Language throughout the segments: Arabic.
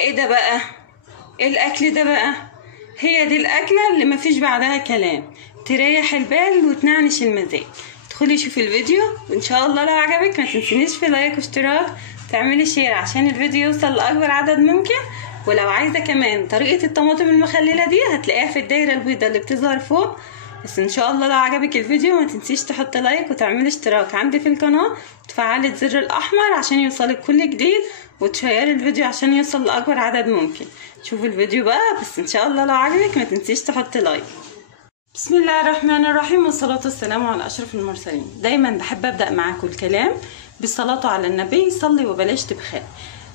ايه ده بقى؟ ايه الاكل ده بقى؟ هي دي الاكله اللي مفيش بعدها كلام، تريح البال وتنعنش المزاج. ادخلي شوفي الفيديو، وان شاء الله لو عجبك ما تنسينيش في لايك واشتراك، تعملي شير عشان الفيديو يوصل لاكبر عدد ممكن. ولو عايزه كمان طريقه الطماطم المخلله دي هتلاقيها في الدايره البيضاء اللي بتظهر فوق. بس ان شاء الله لو عجبك الفيديو ما تنسيش تحطي لايك وتعملي اشتراك عندي في القناه، وتفعلي الزر الاحمر عشان يوصلك كل جديد، وتشيري الفيديو عشان يوصل لاكبر عدد ممكن. شوفوا الفيديو بقى، بس ان شاء الله لو عجبك ما تنسيش تحطي لايك. بسم الله الرحمن الرحيم، والصلاة والسلام على أشرف المرسلين. دايما بحب أبدأ معاكم الكلام بالصلاة على النبي، صلي وبلاش تبخل.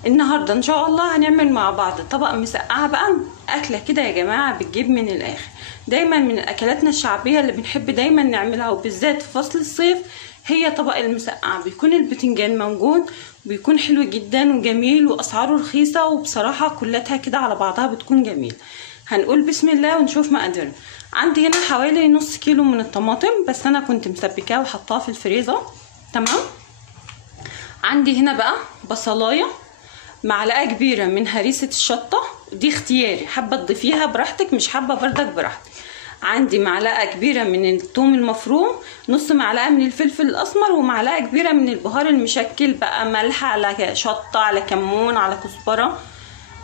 النهاردة إن شاء الله هنعمل مع بعض طبق مسقعة بقى، أكلة كده يا جماعة بتجيب من الآخر. دايما من أكلاتنا الشعبية اللي بنحب دايما نعملها، وبالذات في فصل الصيف، هي طبق المسقعة. بيكون البتنجان موجود، بيكون حلو جدا وجميل، وأسعاره رخيصة، وبصراحة كلتها كده على بعضها بتكون جميل. هنقول بسم الله ونشوف مقاديرنا. عندي هنا حوالي نص كيلو من الطماطم، بس انا كنت مسبكاه وحطاه في الفريزر. تمام. عندي هنا بقى بصلايه، معلقه كبيره من هريسه الشطه، دي اختياري، حابه تضيفيها براحتك، مش حابه بردك براحتك. عندي معلقه كبيره من الثوم المفروم، نص معلقه من الفلفل الاسمر، ومعلقه كبيره من البهار المشكل بقى، ملح على شطه على كمون على كزبره.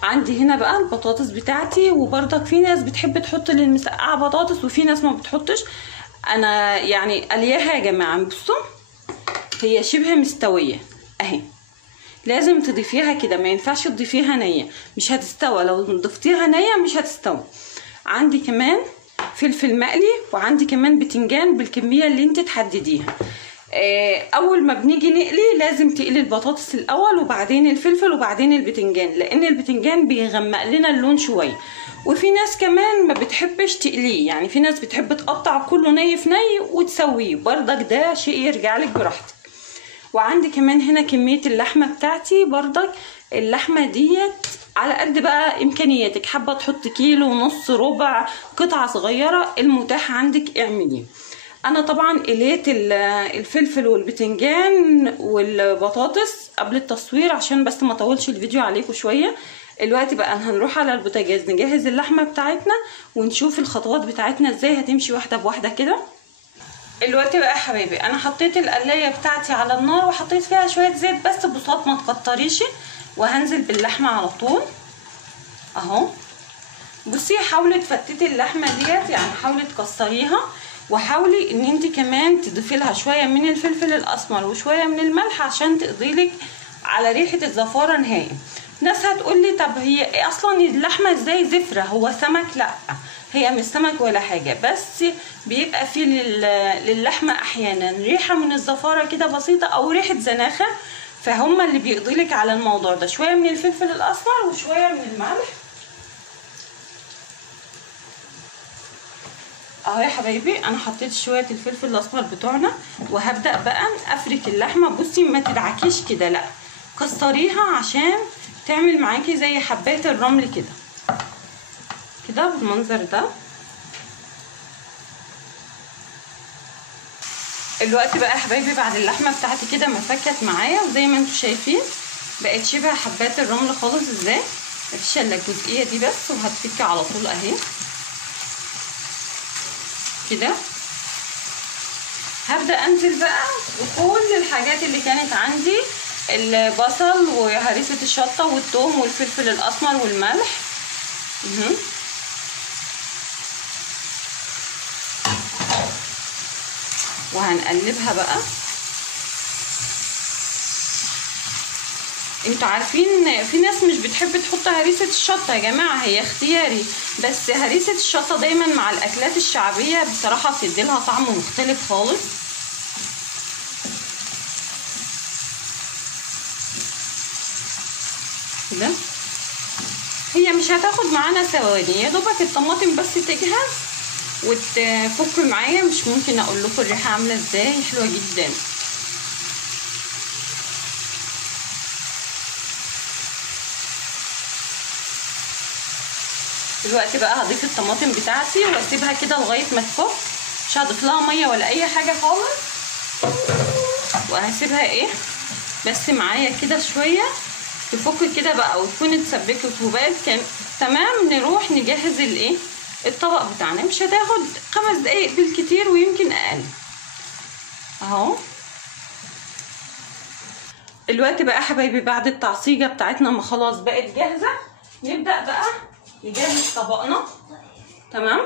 عندي هنا بقى البطاطس بتاعتي، وبرضك في ناس بتحب تحط للمسقعه بطاطس وفي ناس ما بتحطش. انا يعني قلياها يا جماعه، بصوا هي شبه مستويه اهي، لازم تضيفيها كده، ما ينفعش تضيفيها نيه، مش هتستوى. لو ضفتيها نيه مش هتستوى. عندي كمان فلفل مقلي، وعندي كمان بتنجان بالكميه اللي انت تحدديها. اول ما بنيجي نقلي لازم تقلي البطاطس الاول، وبعدين الفلفل، وبعدين البتنجان، لان البتنجان بيغمق لنا اللون شويه. وفي ناس كمان ما بتحبش تقليه، يعني في ناس بتحب تقطع كله ني في ني وتسويه، برضك ده شيء يرجع لك براحتك. وعندي كمان هنا كميه اللحمه بتاعتي، برضك اللحمه ديت على قد بقى امكانياتك، حابه تحط كيلو ونص، ربع، قطعه صغيره، المتاح عندك اعمليه. انا طبعا قليت الفلفل والبتنجان والبطاطس قبل التصوير عشان بس ما اطولش الفيديو عليكم شويه. دلوقتي بقى هنروح على البوتاجاز نجهز اللحمه بتاعتنا، ونشوف الخطوات بتاعتنا ازاي هتمشي واحده بواحده كده. دلوقتي بقى يا حبايبي انا حطيت القلايه بتاعتي على النار، وحطيت فيها شويه زيت بس بساط، ما تكتريش، وهنزل باللحمه على طول اهو. بصي حاولي تفتتي اللحمه ديت، يعني حاولي تكسريها، وحاولي ان انت كمان تضيفي لها شويه من الفلفل الاسمر وشويه من الملح عشان تقضيلك على ريحه الزفاره نهائي. ناس هتقول لي طب هي ايه اصلا اللحمه ازاي زفره، هو سمك؟ لا، هي مش سمك ولا حاجه، بس بيبقى فيه للحمه احيانا ريحه من الزفاره كده بسيطه، او ريحه زناخه، فهم اللي بيقضيلك على الموضوع ده. شويه من الفلفل الاسمر وشويه من الملح اهو يا حبايبي. انا حطيت شويه الفلفل الاسمر بتوعنا، وهبدا بقى افرك اللحمه. بصي ما تدعكيش كده، لا كسريها عشان تعمل معاكي زي حبات الرمل كده كده بالمنظر ده. الوقت بقى يا حبايبي بعد اللحمه بتاعتي كده ما فكت معايا، وزي ما انتم شايفين بقت شبه حبات الرمل خالص. ازاي؟ مفيش الا الجزئيه دي بس، وهتفك على طول اهي كده. هبدأ انزل بقى بكل الحاجات اللي كانت عندي، البصل وهريسة الشطة والثوم والفلفل الاسمر والملح. وهنقلبها بقى. انتوا عارفين في ناس مش بتحب تحط هريسة الشطة يا جماعة، هي اختياري، بس هريسة الشطة دايما مع الاكلات الشعبية بصراحة بتديلها طعم مختلف خالص كده. هي مش هتاخد معانا ثواني، يا دوبك الطماطم بس تجهز وتفك معايا. مش ممكن اقول لكم الريحة عاملة ازاي، حلوة جدا. دلوقتي بقى هضيف الطماطم بتاعتي واسيبها كده لغايه ما تفك، مش هضيف لها ميه ولا اي حاجه خالص، وهسيبها ايه بس معايا كده شويه تفك كده بقى وتكون اتسبكت وبقت تمام، نروح نجهز الايه الطبق بتاعنا. مش هتاخد 5 دقايق بالكتير ويمكن اقل اهو. الوقت بقى حبايبي بعد التعصيجه بتاعتنا ما خلاص بقت جاهزه، نبدا بقى نجهز طبقنا. تمام،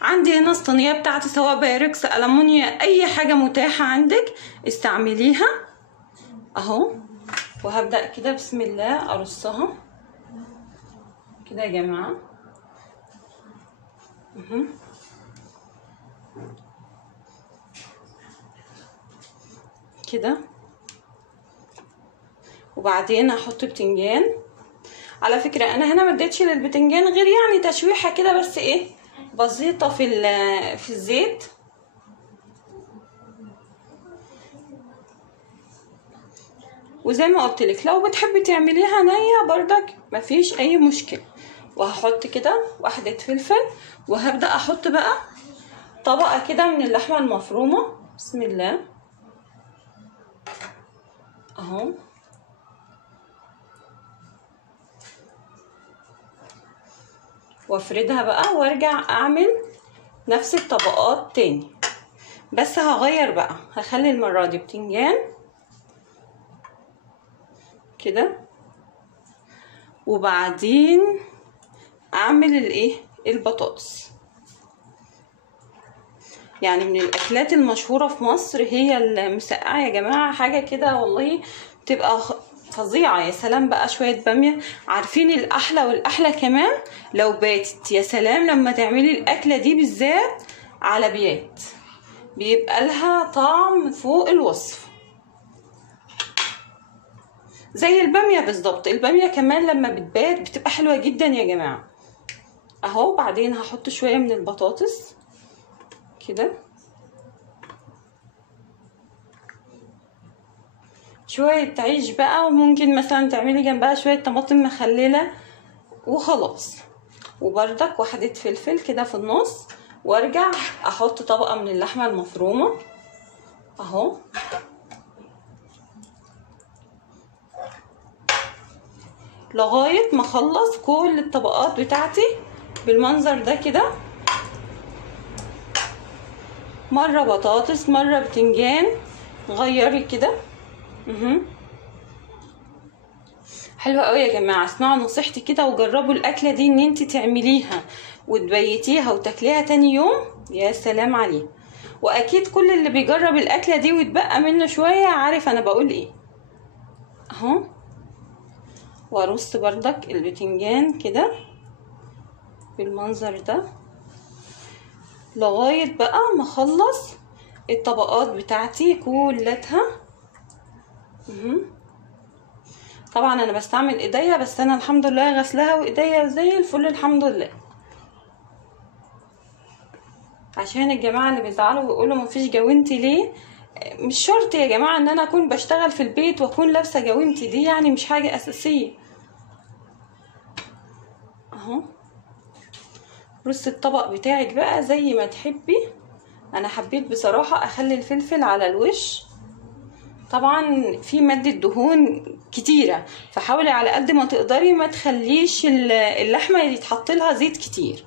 عندي هنا الصينيه بتاعتي سواء بايركس ألمونيا اي حاجه متاحه عندك استعمليها اهو. وهبدا كده بسم الله ارصها كده يا جماعه كده. وبعدين هحط بتنجان. على فكره انا هنا ما اديتش للبتنجان غير يعني تشويحه كده بس ايه بسيطه في الزيت. وزي ما قلت لك لو بتحبي تعمليها نيه بردك مفيش اي مشكله. وهحط كده واحده فلفل، وهبدا احط بقى طبقه كده من اللحمه المفرومه بسم الله اهو. وافردها بقى وارجع اعمل نفس الطبقات تاني، بس هغير بقى هخلي المره دي بتنجان كده، وبعدين اعمل الايه البطاطس. يعني من الاكلات المشهوره في مصر هي المسقعه يا جماعه، حاجه كده والله بتبقى فظيعه. يا سلام بقى شويه باميه. عارفين الاحلى والاحلى كمان لو باتت، يا سلام لما تعملي الاكله دي بالذات على بيات بيبقى لها طعم فوق الوصف، زي الباميه بالظبط. الباميه كمان لما بتبات بتبقى حلوه جدا يا جماعه اهو. بعدين هحط شويه من البطاطس كده، شويه عيش بقى، وممكن مثلا تعملي جنبها شويه طماطم مخلله وخلاص. وبردك واحده فلفل كده في النص، وارجع احط طبقه من اللحمه المفرومه اهو لغايه ما اخلص كل الطبقات بتاعتي بالمنظر ده كده. مره بطاطس مره بتنجان، غيري كده حلوه قوي يا جماعه. اسمعوا نصيحتي كده وجربوا الاكله دي ان انت تعمليها وتبيتيها وتاكليها تاني يوم، يا سلام عليه. واكيد كل اللي بيجرب الاكله دي ويتبقى منه شويه عارف انا بقول ايه اهو. وارص بردك البتنجان كده بالمنظر ده لغايه بقى ما اخلص الطبقات بتاعتي كلها طبعا انا بستعمل ايديا، بس انا الحمد لله غسلها وايديا زي الفل الحمد لله. عشان الجماعه اللي بيزعلوا ويقولوا مفيش جوانتي ليه، مش شرط يا جماعه ان انا اكون بشتغل في البيت واكون لابسه جوانتي، دي يعني مش حاجه اساسيه اهو. رصي الطبق بتاعك بقى زي ما تحبي. انا حبيت بصراحه اخلي الفلفل على الوش، طبعا في مادة دهون كتيرة، فحاولي على قد ما تقدري ما تخليش اللحمة يتحط لها زيت كتير.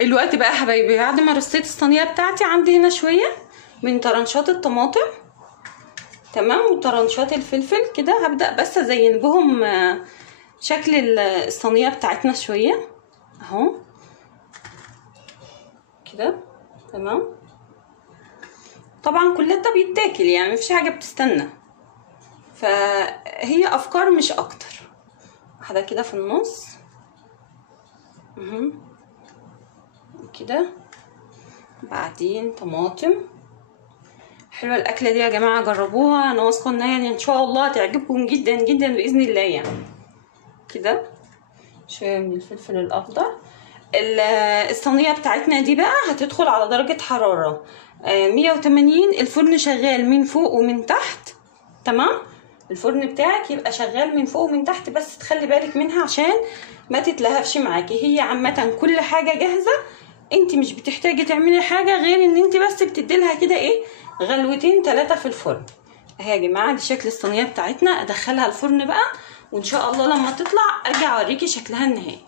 الوقت بقى حبايبي بعد ما رصيت الصينية بتاعتي عندي هنا شوية من طرنشات الطماطم تمام وطرنشات الفلفل كده. هبدأ بس ازين بهم شكل الصينية بتاعتنا شوية اهو كده تمام. طبعا كل ده بيتاكل يعني مفيش حاجه بتستنى، فهي افكار مش اكتر. واحده كده في النص كده. بعدين طماطم. حلوه الاكله دي يا جماعه، جربوها. انا واثقه انها يعني ان شاء الله هتعجبكم جدا جدا باذن الله. يعني كده شويه من الفلفل الاخضر. الصينيه بتاعتنا دي بقى هتدخل على درجه حراره 180. الفرن شغال من فوق ومن تحت تمام. الفرن بتاعك يبقى شغال من فوق ومن تحت، بس تخلي بالك منها عشان ما تتلهفش معاكي. هي عامه كل حاجه جاهزه، انت مش بتحتاجي تعملي حاجه غير ان انت بس بتديلها كده ايه غلوتين 3 في الفرن اهي يا جماعه. دي شكل الصينيه بتاعتنا. ادخلها الفرن بقى وان شاء الله لما تطلع ارجع اوريكي شكلها النهائي.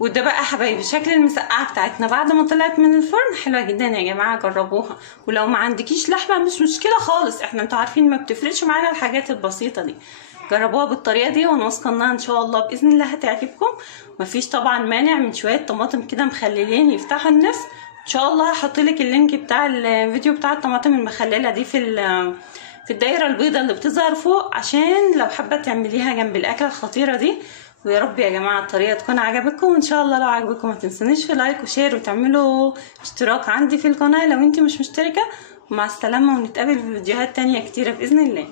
وده بقى يا حبايبي شكل المسقعه بتاعتنا بعد ما طلعت من الفرن. حلوه جدا يا جماعه، جربوها. ولو ما عندكيش لحمه مش مشكله خالص، احنا انتوا عارفين ما بتفرقش معانا الحاجات البسيطه دي. جربوها بالطريقه دي وانا واثقه انها ان شاء الله باذن الله هتعجبكم. مفيش طبعا مانع من شويه طماطم كده مخللين يفتحوا النفس. ان شاء الله هحط لك اللينك بتاع الفيديو بتاع الطماطم المخلله دي في الدايره البيضاء اللي بتظهر فوق، عشان لو حابه تعمليها جنب الاكله الخطيره دي. ويا رب يا جماعه الطريقه تكون عجبتكم. وان شاء الله لو عجبكم ما تنسونيش في لايك وشير وتعملوا اشتراك عندي في القناه لو انت مش مشتركه. ومع السلامه، ونتقابل في فيديوهات تانية كتيره باذن الله.